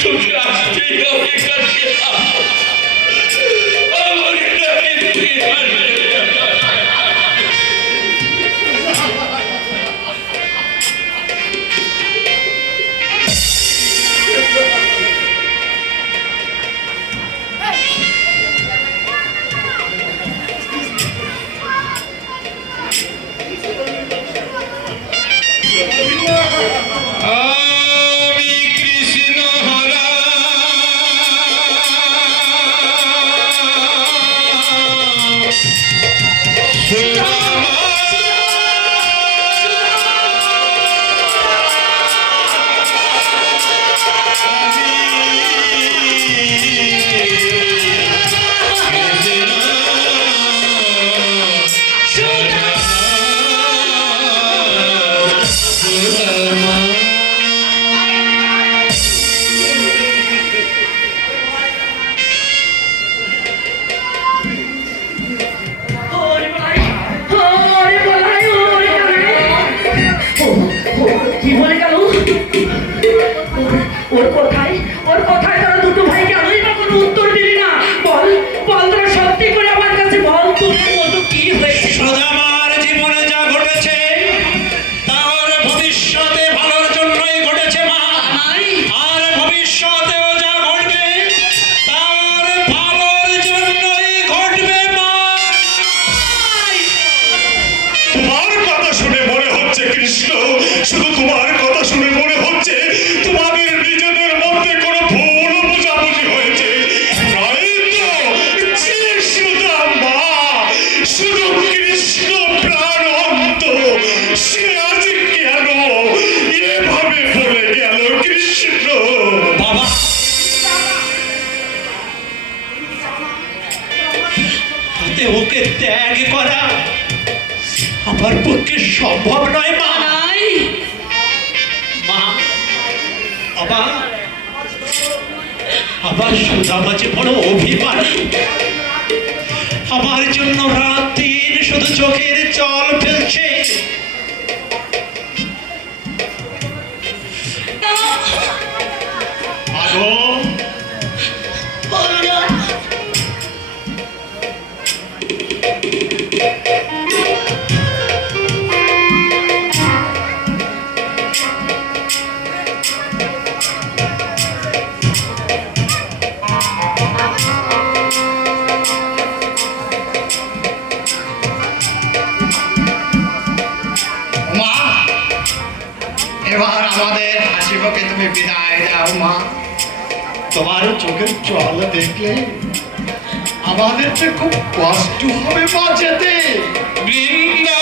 Du kannst dich noch nicht verlieren. মুহূর্তে ওকে ত্যাগ করা আমার পক্ষে সম্ভব নয় মা। নাই আবার আবার সুদামা যে বড় অভিমানী। আমার জন্য রাত দিন শুধু চোখের জল ফেলছে। পাগল এবার আমাদের হাসিবকে তুমি বিদায় দাও, মা। তোমার চোখের জল দেখলে আমাদের তো খুব কষ্ট হবে বাঁচাতে বৃন্দা